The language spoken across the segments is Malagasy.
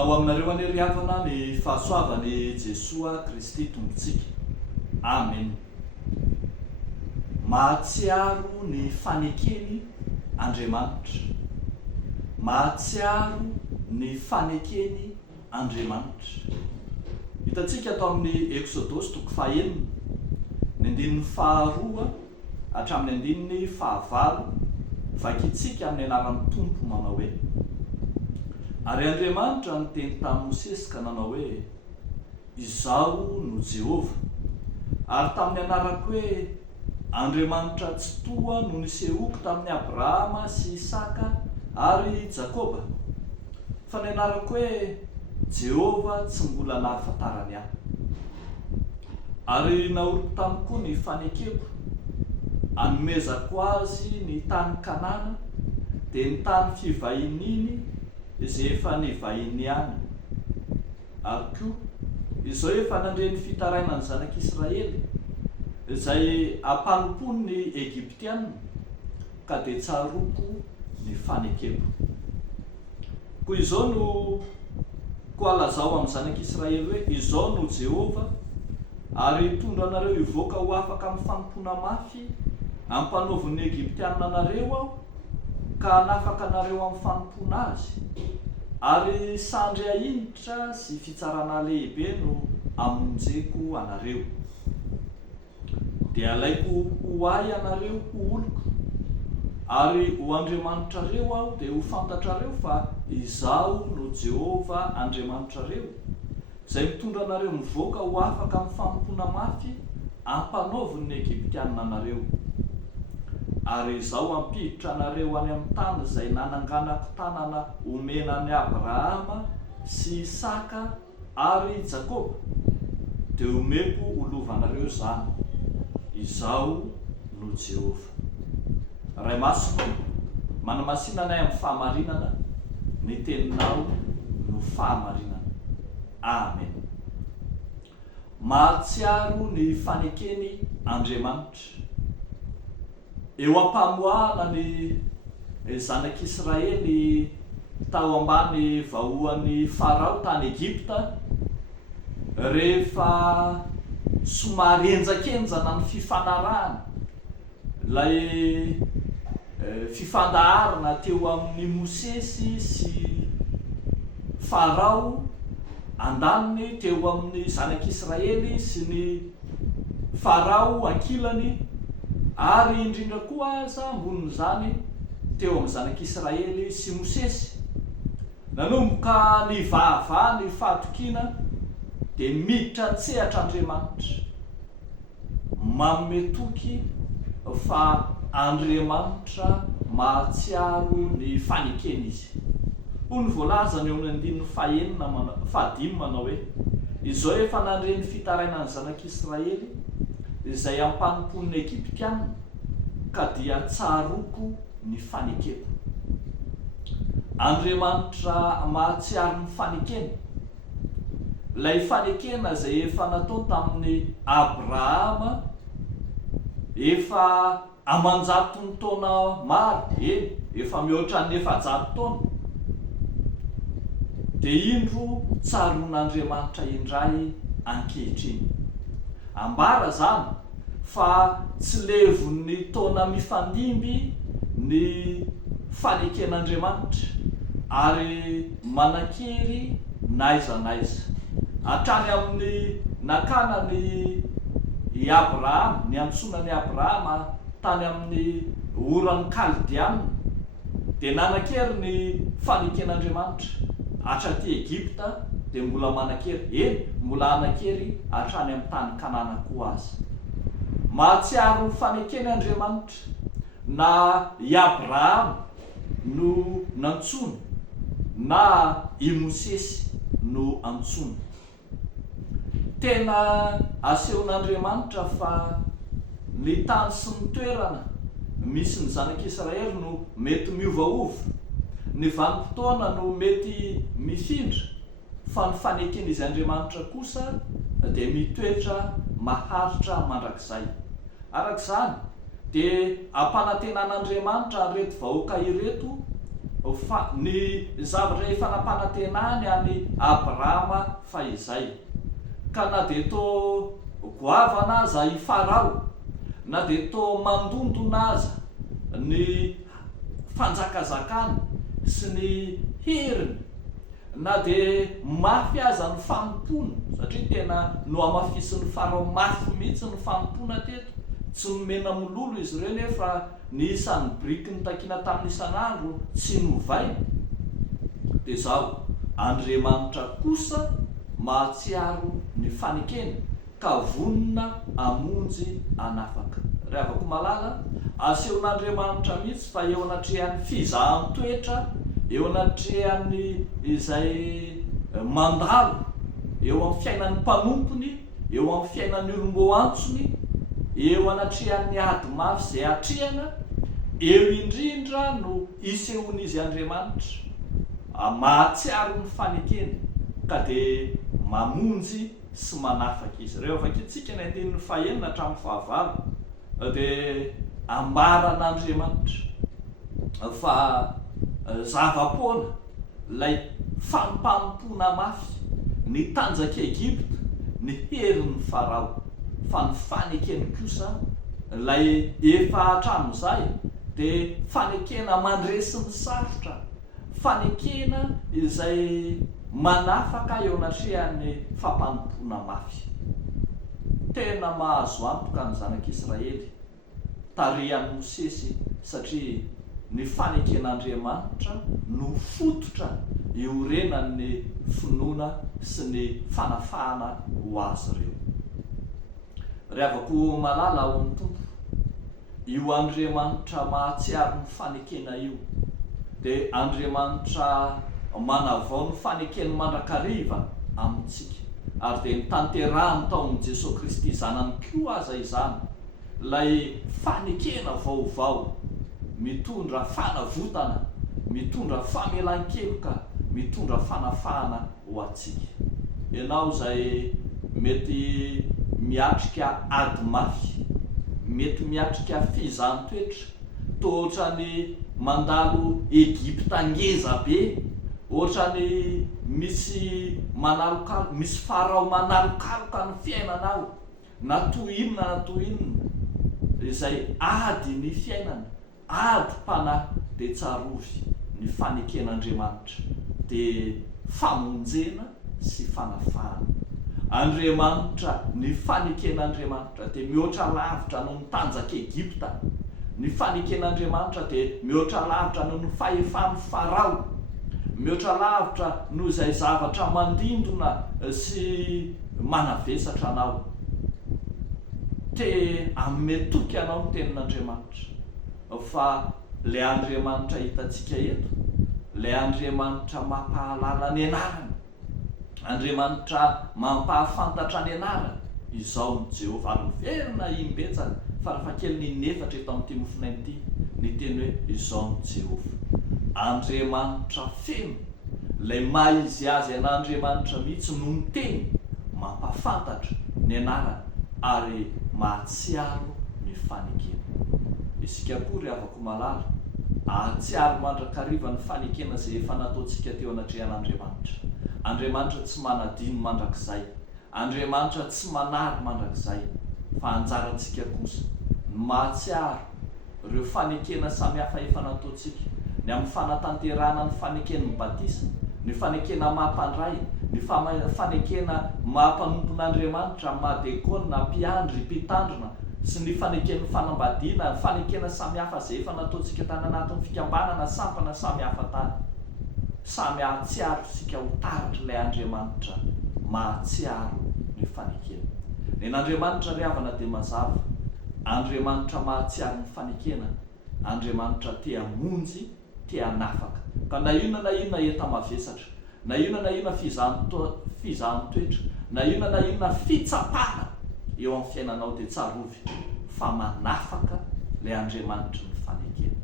Honao aminareo any ry havana ny fahasoavany Jesoa Kristy tombontsika. Amen. Mahatsiaro ny fanekeny Andriamanitra. Mahatsiaro ny fanekeny Andriamanitra. Hitantsika atao amin'ny Eksodosy toko 9, ny andininy 2 hatramin'ny andininy 9. Vakitsika amin'ny anaran'ny Tompo manao hoe: ary Andriamanitra niteny tamin'i Mosesy ka nanao hoe: izaho no Jehova. Ary tamin'ny anarako hoe: Andriamanitra tsy toa no nisehoko tamin'ny Abrahama sy Isaka ary Jakoba. Fa ny anarako hoe: Jehova tsy mbola nahafantarany ahy. Ary naoriko tamiko ny fanekeko, anomezako azy ny tany Kanana, dia ny tany fivahininy izay efa nivahiny any. Ary koa izao efa nandre ny fitarainany zanak'Israely izay ampanompony ny Egyptiana, ka dia tsaroko ny fanekeko. Koa izao no koa lazao amin'ny zanak'Israely hoe: izao no Jehova, ary tondra anareo hivoaka ho afaka amin'ny fanompona mafy ampanaoviny ny Egyptiana anareo aho, ka nafaka anareo amin'ny fanompona azy. Ary sandry ahinditra sy fitsarana lehibe no amonjeko anareo. Dia alaiko ho ahy anareo ho oloko, ary ho Andriamanitrareo aho, dia ho fantatrareo fa izaho no Jehova Andriamanitrareo, izay mitondra anareo mivoaka ho afaka amin'ny fanompona mafy ampanaoviny ny Egyptiana anareo. Ary izaho ampiditra anareo any amin'ny tany izay nananganako tanana omenany Abrahama sy Isaka ary Jakoba, dia omeko olovanareo zany. Izaho no Jehova. Ray masina, manamasinana ahy amin'ny fahamarinana, ny teninao no fahamarinana. Amen. Mahatsiaro ny fanekeny Andriamanitra. Eo ampamoahana ny zanak'Israely tao ambany vahoan'ny Farao tany Egypta, rehefa somary enjakenjana ny fifanarahana, ilay fifandaharana teo amin'ny Mosesy sy Farao andaniny teo amin'ny zanak'Israely sy ny Farao ankilany, ary indrindra koa aza ambonin'izany teo amin'ny zanak'Israely sy Mosesy. Nanomboka ny vahavà ny fahatokiana, dia miditra tsehatra Andriamanitra, manome toky fa Andriamanitra mahatsiaro ny fanekeny izy. Hoy ny voalaza ny eo amin'ny andininy 5 manao hoe: izao efa nandre ny fitarainany zanak'Israely izay ampanompon'ny Egyptiana, ka dia tsaroko ny fanekeko. Andriamanitra mahatsiaro ny fanekeny. Ilay fanekena izay efa natao tamin'ny Abrahama efa amanjato ny taona maro, efa mihoatra ny 400 taona, dia indro tsaron'Andriamanitra indray ankehitriny. Ambara zany fa tsy levon'ny taona mifandimby ny faneken'Andriamanitra, ary manakery n'aiza n'aiza. Hatrany amin'ny nakanany Abrahama, ny antsonany Abrahama tany amin'ny oran'ny Kaldiana, dia nanakery ny faneken'Andriamanitra hatraty Egypta, dia mbola manakery, mbola anakery hatrany amin'ny tany Kanana koa azy. Mahatsiaro ny fanekeny Andriamanitra, na i Abrahama no nantsony, na i Mosesy no antsony. Tena asehon'Andriamanitra fa ny tany sy ny toerana misy ny zanak'Israely no mety miovaova, ny vanim-potoana no mety mifindra, fa ny faneken'izy Andriamanitra kosa dia mitoetra maharitra mandrakizay. Arak'izany dia ampanantenan'Andriamanitra ireto vahoaka ireto ny zavatra efa nampanantenany any Abrahama fa izay, ka na de to goavana aza i Farao, na de to mandondona aza ny fanjakazakany sy ny heriny, na de mafy aza ny fanompona, satria tena no amafisin'ny Farao mafy mihitsy ny fanompona teto, tsy nomena mololo izy ireo, nefa ny isan'ny briky ny takina tamin'ny isan'andro tsy novaina. De zao Andriamanitra kosa mahatsiaro ny fanekeny ka vonona amonjy anafaka. Rehavako malala, asehon'Andriamanitra mihitsy fa eo anatrehan'ny fizahan-toetra, eo anatrehan'ny izay mandalo, eo amin'ny fiainan'ny mpanompony, eo amin'ny fiainan'ny olombo antsony, eo anatrehan'ny ady mafy zay atrehana, eo indrindra no isehon'izy Andriamanitra mahatsiaro ny fanekeny ka de mamonjy sy manafaka izy. Reo avakintsika ny 1:9 hatramin'ny 15 de ambaran'Andriamanitra fa zava-poana lay fampampona mafy ny tanjaka Egypta, ny herin'ny Farao, fa ny fanekeny kosa lay efa hatramin'izay de fanekena mandresin'ny sarotra, fanekena izay manafaka eo anatrehan'ny fampampona mafy. Tena mahazo antoka ny zanak'Israely tarihan'ny Mosesy, satria ny faneken'Andriamanitra no fototra iorenan'ny finoana sy ny fanafahana ho azy ireo. Rehavako malala ao amin'ny tompo, io Andriamanitra mahatsiaro ny fanekena io de Andriamanitra manavao ny fanekeny mandrakariva amintsika, ary de nitanterahany tao amin'i Jesosy Kristy zanany koa aza izany, lay fanekena vaovao mitondra fanavotana, mitondra famelan-keloka, mitondra fanafahana ho antsika. Ianao zay mety miatrika ady mafy, mety miatrika fizahan-toetra, toa ohatrany mandalo Egypta ngeza be, ohatrany misy manalokaloka, misy Farao manalokaloka ny fiainanao, na toy inona izay ady ny fiainana, ady mpanahy, de tsarovy ny faneken'Andriamanitra de famonjena sy fanafahana. Andriamanitra, ny faneken'Andriamanitra de mihoatra lavitra noho ny tanjaka Egypta, ny faneken'Andriamanitra de mihoatra lavitra noho ny fahefan'ny Farao, mihoatra lavitra noho izay zavatra mandindona sy manavesatra anao. Te ametoky anao ny tenin'Andriamanitra, fa le Andriamanitra hitantsika eto, le Andriamanitra mampahalala ny anarany, Andriamanitra mampahafantatra ny anarany, izao ny Jehova, ary miverina imbetsany farafahakeliny 4 eto amin'ny Timofonay ity, ny teny hoe izao ny Jehova, Andriamanitra feno, lay maizy azy an'Andriamanitra mihitsy no miteny, mampahafantatra ny anarany ary mahatsiaro ny fanekena. Isika koa ry havako malala, ahatsiaro mandrakariva ny fanekena zay efa nataontsika teo anatrehan'Andriamanitra. Andriamanitra tsy manadino mandrakizay, Andriamanitra tsy manary mandrakizay, fa anjarantsika kosa ny mahatsiaro ireo fanekena samihafa efa nataontsika, ny amin'ny fanatanterahana ny faneken'ny batisa, ny fanekena mampandray, ny fanekena mampanompon'Andriamanitra, mahadekona, mpiandry, mpitandrina, sy ny faneken'ny fanambadiana, fanekena samihafa zay efa nataontsika tany anatin'ny fikambanana sampana samihafa tany. Samy ahatsiaro sika ho taratra ilay Andriamanitra mahatsiaro ny fanekena. Nen'Andriamanitra ry havana de mazava, Andriamanitra mahatsiaro ny fanekena, Andriamanitra te hamonjy, te hanafaka. Ka na inona enta mavesatra, na inona fizahan-toetra, na inona fitsapana eo amin'ny fiainanao de tsarovy fa manafaka le Andriamanitra ny fanekena.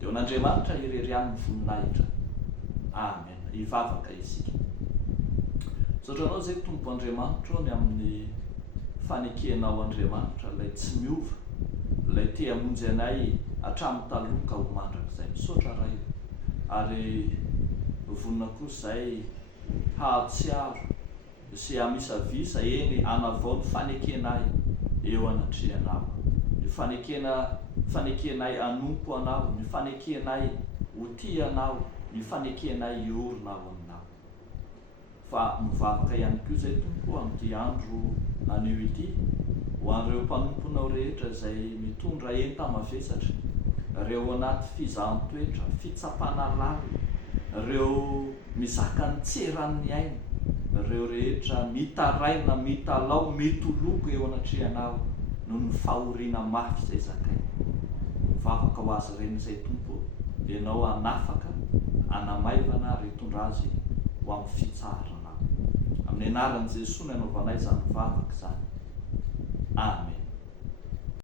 Deo n'Andriamanitra irerian'ny voninahitra. Amen. Ivavaka isika. Sotranao zay Tompo Andriamanitra ny amin'ny fanekenao Andriamanitra lay tsy miova, lay te hamonjy anay hatramin'ny taloha ka ho mandrakizay. Misaotra raha io. ary vonina kosa izay hahatsiaro sy amisavisa eny anavao ny fanekenay eo anatrianao, ny fanekenay anompo anao, ny fanekenay ho tia anao, ny fanekenay iorona ao aminao. Fa mivavaka ihany koa izay tompo amin'ity andro anio ity ho an'ireo mpanomponao rehetra izay mitondra enta mavesatra, ireo anaty fizahan-toetra, fitsapana lala, ireo mizaka ny tseran'ny aina, ireo rehetra mitaraina, mitalao, mitoloko eo anatrianao noho ny fahoriana mafy izay zakaina. Mivavaka ho azy ireny izay tompo, ianao hanafaka, hanamaivana ary hitondra azy ho amin'ny fitsaharanao. Amin'ny anaran'i Jesosy no anaovanay izany mivavaka izany.